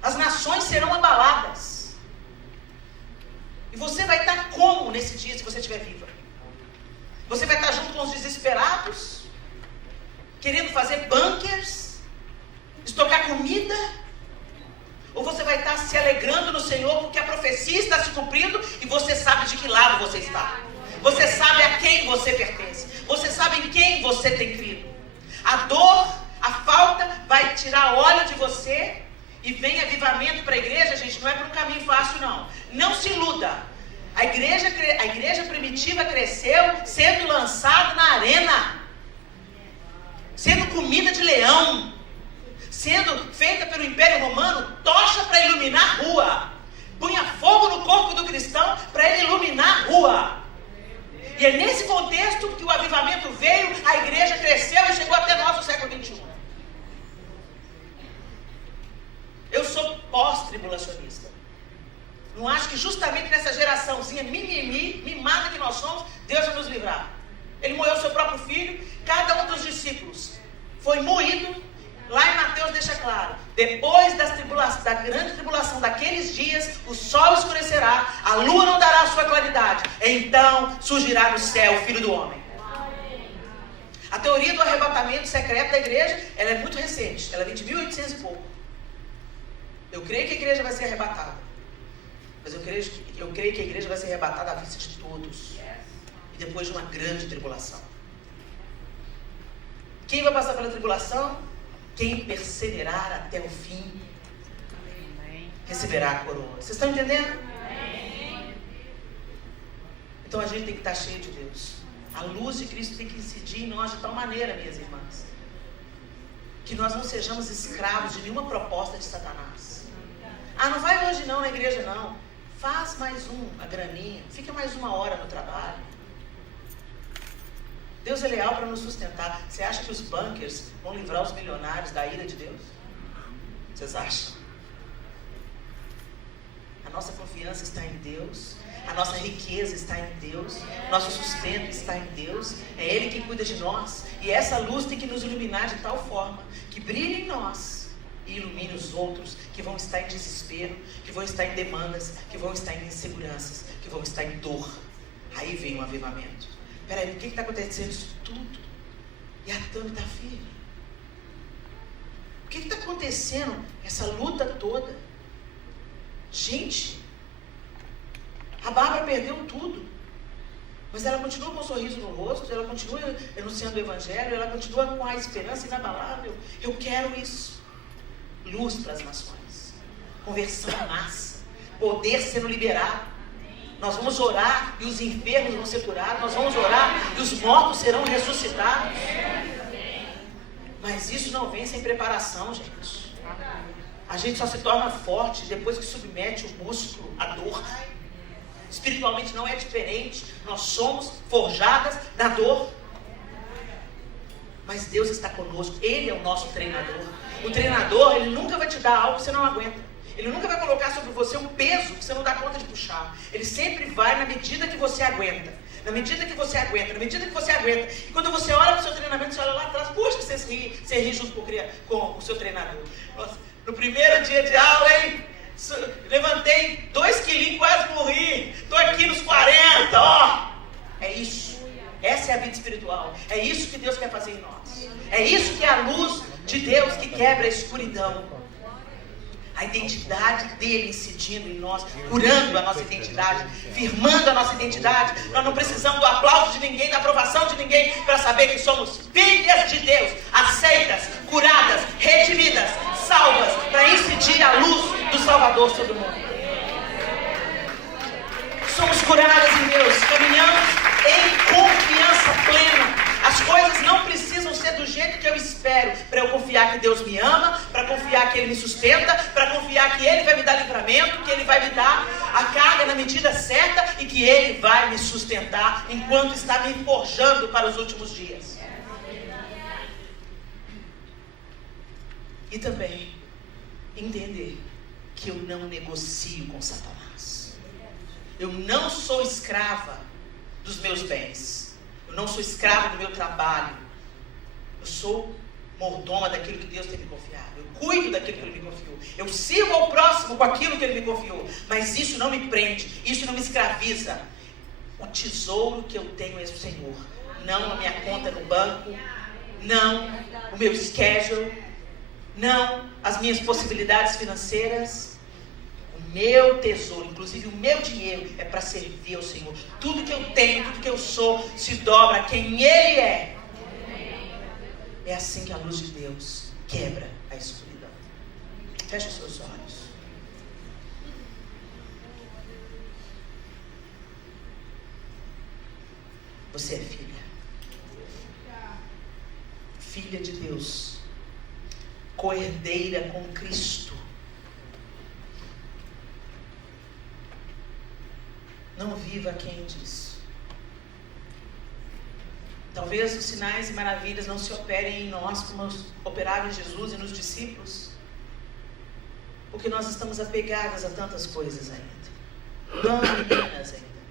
As nações serão abaladas. E você vai estar como nesse dia, se você estiver viva? Você vai estar junto com os desesperados, querendo fazer bunkers, estocar comida? Ou você vai estar se alegrando no Senhor porque a profecia está se cumprindo e você sabe de que lado você está? Você sabe a quem você pertence. Você sabe em quem você tem crido. A dor, a falta vai tirar óleo de você e vem avivamento para a igreja, gente, não é por um caminho fácil, não. Não se iluda. A igreja primitiva cresceu sendo lançada na arena, sendo comida de leão. sendo feita pelo Império Romano, tocha para iluminar a rua. Punha fogo no corpo do cristão para ele iluminar a rua. E é nesse contexto que o avivamento veio, a igreja cresceu e chegou até nós no século XXI. Eu sou pós-tribulacionista. Não acho que justamente nessa geraçãozinha mimimi, mimada que nós somos, Deus vai nos livrar. Ele moeu seu próprio filho, cada um dos discípulos foi moído. Lá em Mateus deixa claro, depois da grande tribulação daqueles dias, o sol escurecerá, a lua não dará a sua claridade, então surgirá no céu o Filho do Homem. A teoria do arrebatamento secreto da igreja, ela é muito recente, ela vem de 1800 e pouco. Eu creio que a igreja vai ser arrebatada, mas eu creio que a igreja vai ser arrebatada à vista de todos, e depois de uma grande tribulação. Quem vai passar pela tribulação? Quem perseverar até o fim receberá a coroa. Vocês estão entendendo? Então a gente tem que estar cheio de Deus. A luz de Cristo tem que incidir em nós de tal maneira, minhas irmãs, que nós não sejamos escravos de nenhuma proposta de Satanás. Ah, não vai hoje não na igreja não. Faz mais a graninha. Fica mais 1 hora no trabalho. Deus é leal para nos sustentar. Você acha que os bunkers vão livrar os milionários da ira de Deus? Vocês acham? A nossa confiança está em Deus. A nossa riqueza está em Deus. Nosso sustento está em Deus. É Ele quem cuida de nós. E essa luz tem que nos iluminar de tal forma que brilhe em nós e ilumine os outros que vão estar em desespero, que vão estar em demandas, que vão estar em inseguranças, que vão estar em dor. Aí vem um avivamento. Peraí, por que está acontecendo isso tudo? E a Tami está firme. Por que está acontecendo essa luta toda? Gente, a Bárbara perdeu tudo. Mas ela continua com um sorriso no rosto, ela continua anunciando o Evangelho, ela continua com a esperança inabalável. Eu quero isso. Luz para as nações. Conversão em massa. Poder sendo liberado. Nós vamos orar e os enfermos vão ser curados. Nós vamos orar e os mortos serão ressuscitados. Mas isso não vem sem preparação, gente. A gente só se torna forte depois que submete o músculo à dor. Espiritualmente não é diferente. Nós somos forjadas na dor. Mas Deus está conosco. Ele é o nosso treinador. O treinador, ele nunca vai te dar algo que você não aguenta. Ele nunca vai colocar sobre você um peso que você não dá conta de puxar. Ele sempre vai na medida que você aguenta. Na medida que você aguenta, na medida que você aguenta. E quando você olha para o seu treinamento, você olha lá atrás, puxa, você ri junto com o seu treinador. Nossa, no primeiro dia de aula, hein? Levantei 2 quilinhos, quase morri. Estou aqui nos 40, ó. É isso. Essa é a vida espiritual. É isso que Deus quer fazer em nós. É isso que é a luz de Deus que quebra a escuridão. A identidade dele incidindo em nós, curando a nossa identidade, firmando a nossa identidade. Nós não precisamos do aplauso de ninguém, da aprovação de ninguém, para saber que somos filhas de Deus, aceitas, curadas, redimidas, salvas, para incidir a luz do Salvador sobre o mundo. Somos curadas em Deus, caminhamos em confiança plena. As coisas não precisam ser do jeito que eu espero, para eu confiar que Deus me ama, para confiar que Ele me sustenta, para confiar que Ele vai me dar livramento, que Ele vai me dar a carga na medida certa e que Ele vai me sustentar enquanto está me forjando para os últimos dias. E também entender que eu não negocio com Satanás. Eu não sou escrava dos meus bens. Eu não sou escravo do meu trabalho. Eu sou mordoma daquilo que Deus tem me confiado. Eu cuido daquilo que Ele me confiou. Eu sirvo ao próximo com aquilo que Ele me confiou. Mas isso não me prende. Isso não me escraviza. O tesouro que eu tenho é o Senhor. Não a minha conta no banco. Não o meu schedule. Não as minhas possibilidades financeiras. Meu tesouro, inclusive o meu dinheiro, é para servir ao Senhor. Tudo que eu tenho, tudo que eu sou, se dobra a quem Ele é. É assim que a luz de Deus quebra a escuridão. Feche os seus olhos. Você é filha. Filha de Deus. coerdeira com Cristo. Não viva aquém disso. Talvez os sinais e maravilhas não se operem em nós como operaram em Jesus e nos discípulos, porque nós estamos apegadas a tantas coisas ainda, tão meninas ainda,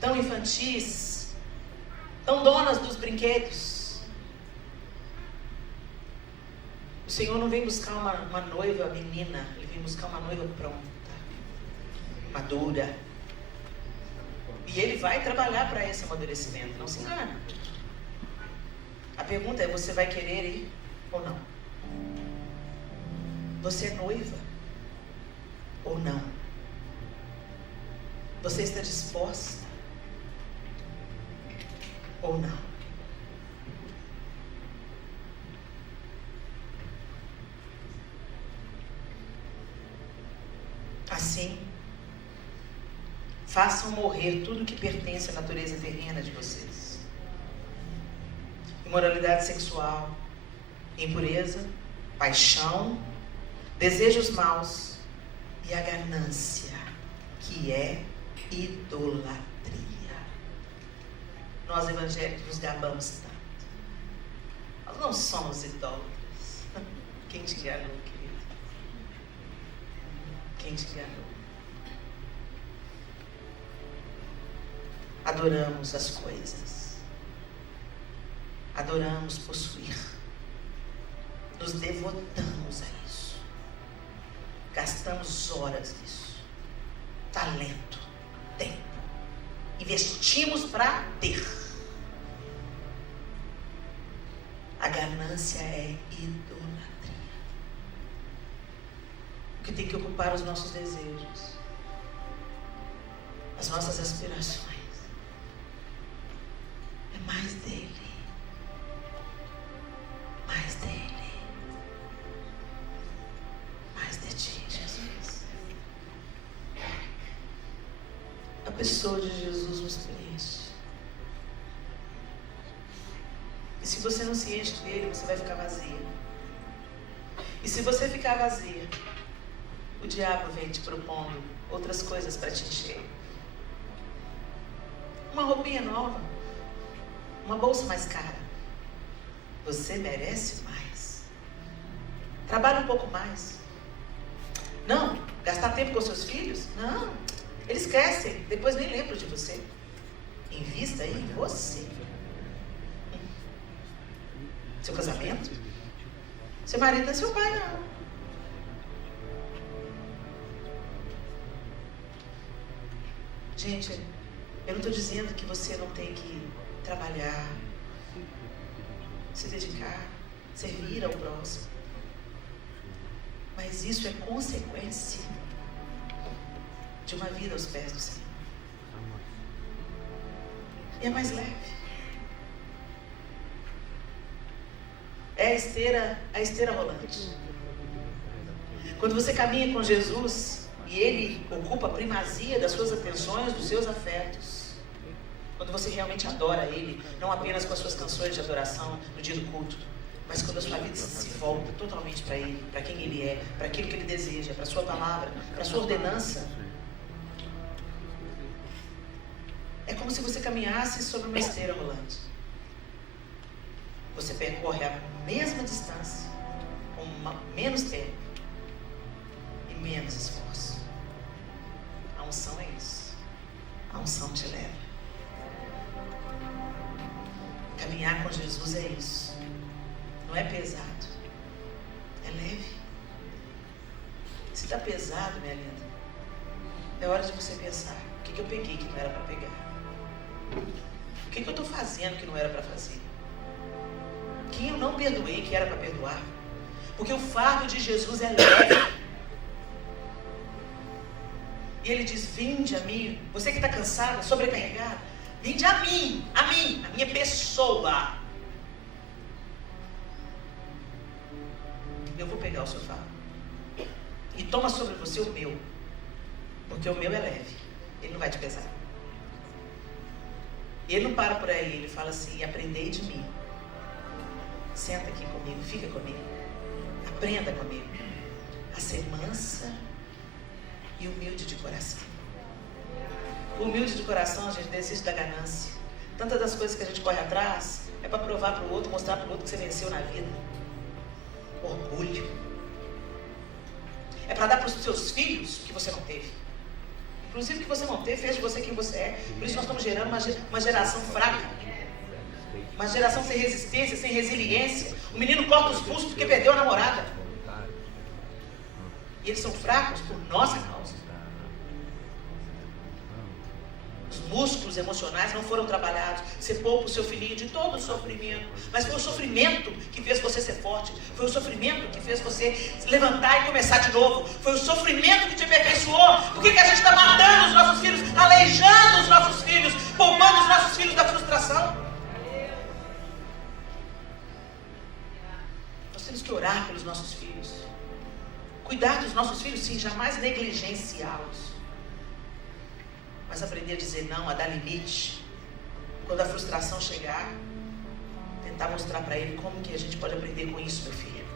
tão infantis, tão donas dos brinquedos. O Senhor não vem buscar uma noiva menina, Ele vem buscar uma noiva pronta, madura. E Ele vai trabalhar para esse amadurecimento, não se engana. A pergunta é, você vai querer ir ou não? Você é noiva ou não? Você está disposta ou não? Assim, façam morrer tudo que pertence à natureza terrena de vocês. Imoralidade sexual, impureza, paixão, desejos maus e a ganância, que é idolatria. Nós evangélicos nos gabamos tanto. Nós não somos idólatras. Quem te enganou, querido? Quem te enganou? Adoramos as coisas. Adoramos possuir. Nos devotamos a isso. Gastamos horas nisso. Talento, tempo. Investimos para ter. A ganância é idolatria. O que tem que ocupar os nossos desejos, as nossas aspirações, é mais dele. Mais dele. Mais de ti, Jesus. A pessoa de Jesus nos preenche. E se você não se enche dele, você vai ficar vazia. E se você ficar vazia, o diabo vem te propondo outras coisas para te encher. Uma roupinha nova, uma bolsa mais cara. Você merece mais. Trabalhe um pouco mais. Não, gastar tempo com seus filhos? Não, eles crescem, depois nem lembram de você. Invista aí em você. Seu casamento? Seu marido não é seu pai, não. Gente, eu não estou dizendo que você não tem que trabalhar, se dedicar, servir ao próximo. Mas isso é consequência de uma vida aos pés do Senhor. E é mais leve. É a esteira rolante. Quando você caminha com Jesus e Ele ocupa a primazia das suas atenções, dos seus afetos, quando você realmente adora Ele, não apenas com as suas canções de adoração no dia do culto, mas quando a sua vida se volta totalmente para Ele, para quem Ele é, para aquilo que Ele deseja, para a sua palavra, para a sua ordenança, é como se você caminhasse sobre uma esteira rolante. Você percorre a mesma distância, com menos tempo e menos esforço. A unção é isso. A unção te leva. Caminhar com Jesus é isso. Não é pesado, é leve. Se está pesado, minha linda, é hora de você pensar: o que eu peguei que não era para pegar? O que eu estou fazendo que não era para fazer? Quem eu não perdoei que era para perdoar? Porque o fardo de Jesus é leve. E Ele diz: vinde a mim, você que está cansada, sobrecarregada, vinde a minha pessoa. Eu vou pegar o seu fardo e toma sobre você o meu, porque o meu é leve, ele não vai te pesar. E Ele não para por aí, Ele fala assim: aprendei de mim, Senta aqui comigo, fica comigo. Aprenda comigo a ser mansa e humilde de coração. Humilde de coração, a gente desiste da ganância. Tantas das coisas que a gente corre atrás é para provar para o outro, mostrar para o outro que você venceu na vida. Orgulho. É para dar para os seus filhos o que você não teve. Inclusive o que você não teve fez de você quem você é. Por isso nós estamos gerando uma geração fraca. Uma geração sem resistência, sem resiliência. O menino corta os pulsos porque perdeu a namorada. E eles são fracos por nossa causa. Os músculos emocionais não foram trabalhados. Você poupa o seu filhinho de todo o sofrimento. Mas foi o sofrimento que fez você ser forte. Foi o sofrimento que fez você se levantar e começar de novo. Foi o sofrimento que te aperfeiçoou. Por que a gente está matando os nossos filhos, aleijando os nossos filhos, poupando os nossos filhos da frustração? Nós temos que orar pelos nossos filhos. Cuidar dos nossos filhos, sim, jamais negligenciá-los. Mas aprender a dizer não, a dar limite. Quando a frustração chegar, tentar mostrar para ele como que a gente pode aprender com isso, meu filho.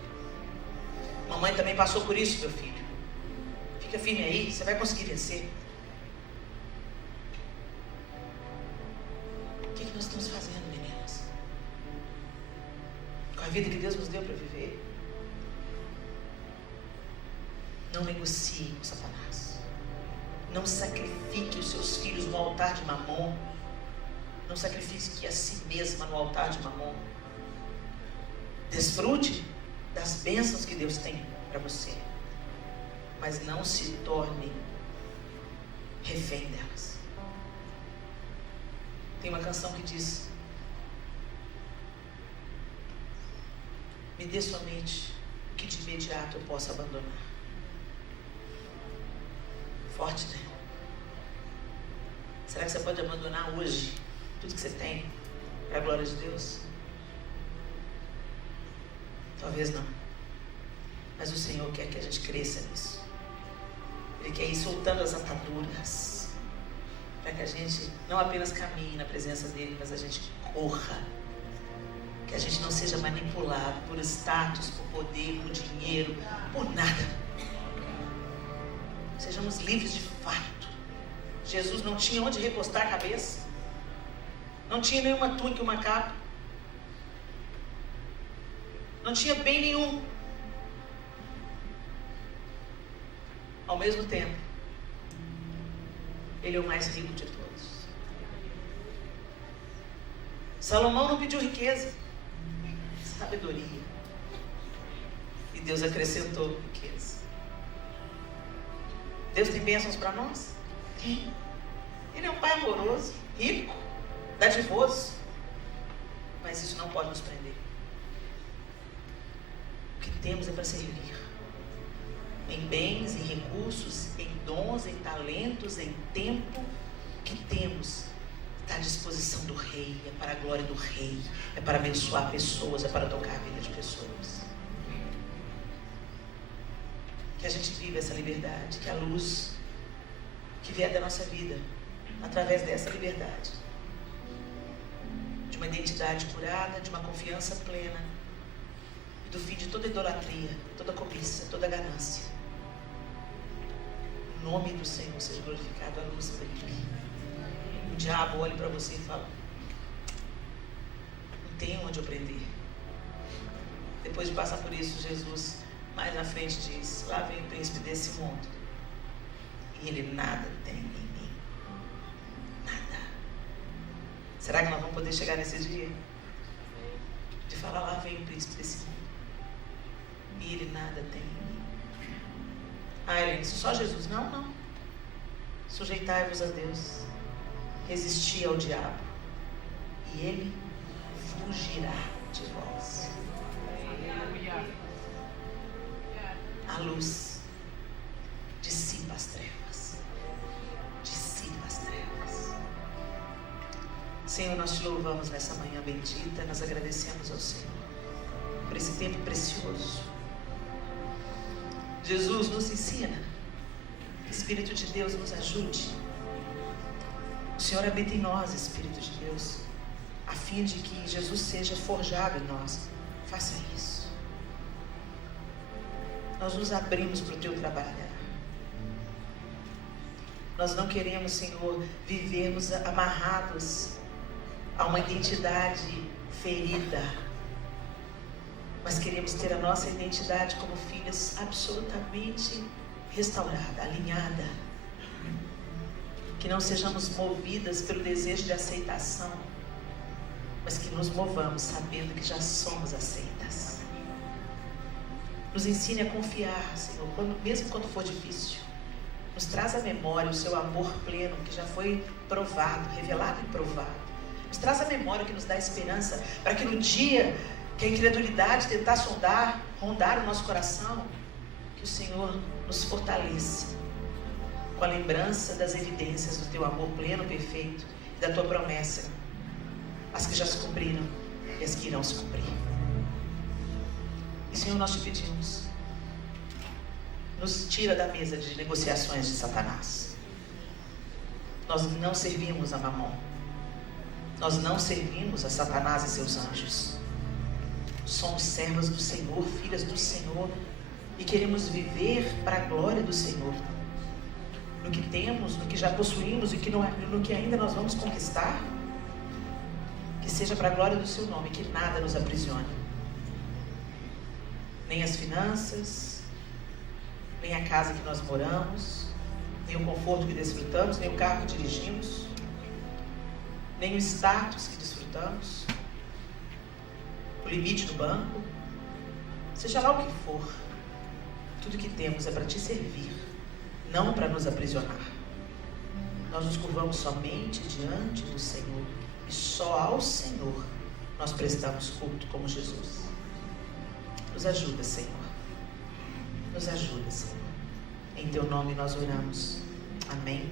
Mamãe também passou por isso, meu filho. Fica firme aí, você vai conseguir vencer. O que nós estamos fazendo, meninas? Com a vida que Deus nos deu para viver? Não negocie com Satanás. Não sacrifique os seus filhos no altar de Mamon. Não sacrifique a si mesma no altar de Mamon. Desfrute das bênçãos que Deus tem para você. Mas não se torne refém delas. Tem uma canção que diz: me dê somente o que de imediato eu possa abandonar. Forte, né? Será que você pode abandonar hoje tudo que você tem para a glória de Deus? Talvez não. Mas o Senhor quer que a gente cresça nisso. Ele quer ir soltando as ataduras para que a gente não apenas caminhe na presença dele, mas a gente corra. Que a gente não seja manipulado por status, por poder, por dinheiro, por nada. Sejamos livres de fato. Jesus não tinha onde recostar a cabeça. Não tinha nenhuma túnica, uma capa. Não tinha bem nenhum. Ao mesmo tempo, ele é o mais rico de todos. Salomão não pediu riqueza, sabedoria. E Deus acrescentou riqueza. Deus tem bênçãos para nós? Tem. Ele é um pai amoroso, rico, dadivoso. Mas isso não pode nos prender. O que temos é para servir. Em bens, em recursos, em dons, em talentos, em tempo. O que temos está à disposição do Rei. É para a glória do Rei. É para abençoar pessoas. É para tocar a vida de pessoas. Que a gente viva essa liberdade, que a luz que vier da nossa vida, através dessa liberdade, de uma identidade curada, de uma confiança plena, e do fim de toda idolatria, toda cobiça, toda ganância. O nome do Senhor seja glorificado, a luz brilhe. O diabo olhe para você e fala: não tem onde eu prender. Depois de passar por isso, Jesus mais na frente diz: lá vem o príncipe desse mundo, e ele nada tem em mim. Nada. Será que nós vamos poder chegar nesse dia? De falar: lá vem o príncipe desse mundo, e ele nada tem em mim. Ah, Helene, só Jesus? Não, não. Sujeitai-vos a Deus, resisti ao diabo, e ele fugirá de vós. A luz dissipa as trevas. Dissipa as trevas. Senhor, nós te louvamos nessa manhã bendita. Nós agradecemos ao Senhor por esse tempo precioso. Jesus nos ensina. Que o Espírito de Deus nos ajude. O Senhor habita em nós, Espírito de Deus, a fim de que Jesus seja forjado em nós, Faça isso. Nós nos abrimos para o teu trabalho. Nós não queremos, Senhor, vivermos amarrados a uma identidade ferida, mas queremos ter a nossa identidade como filhas absolutamente restaurada, alinhada. Que não sejamos movidas pelo desejo de aceitação, mas que nos movamos sabendo que já somos aceitas. Nos ensine a confiar, Senhor, mesmo quando for difícil. Nos traz à memória o seu amor pleno, que já foi provado, revelado e provado. Nos traz à memória o que nos dá esperança, para que no dia que a incredulidade tentar rondar o nosso coração, que o Senhor nos fortaleça com a lembrança das evidências do teu amor pleno, perfeito, e da tua promessa, as que já se cumpriram e as que irão se cumprir. E, Senhor, nós te pedimos, nos tira da mesa de negociações de Satanás. Nós não servimos a Mamon. Nós não servimos a Satanás e seus anjos. Somos servas do Senhor, filhas do Senhor, e queremos viver para a glória do Senhor. No que temos, no que já possuímos e no que ainda nós vamos conquistar, que seja para a glória do seu nome, que nada nos aprisione. Nem as finanças, nem a casa que nós moramos, nem o conforto que desfrutamos, nem o carro que dirigimos, nem o status que desfrutamos, o limite do banco, seja lá o que for, tudo que temos é para te servir, não para nos aprisionar. Nós nos curvamos somente diante do Senhor, e só ao Senhor nós prestamos culto como Jesus. Nos ajuda, Senhor. Nos ajuda, Senhor. Em teu nome nós oramos. Amém.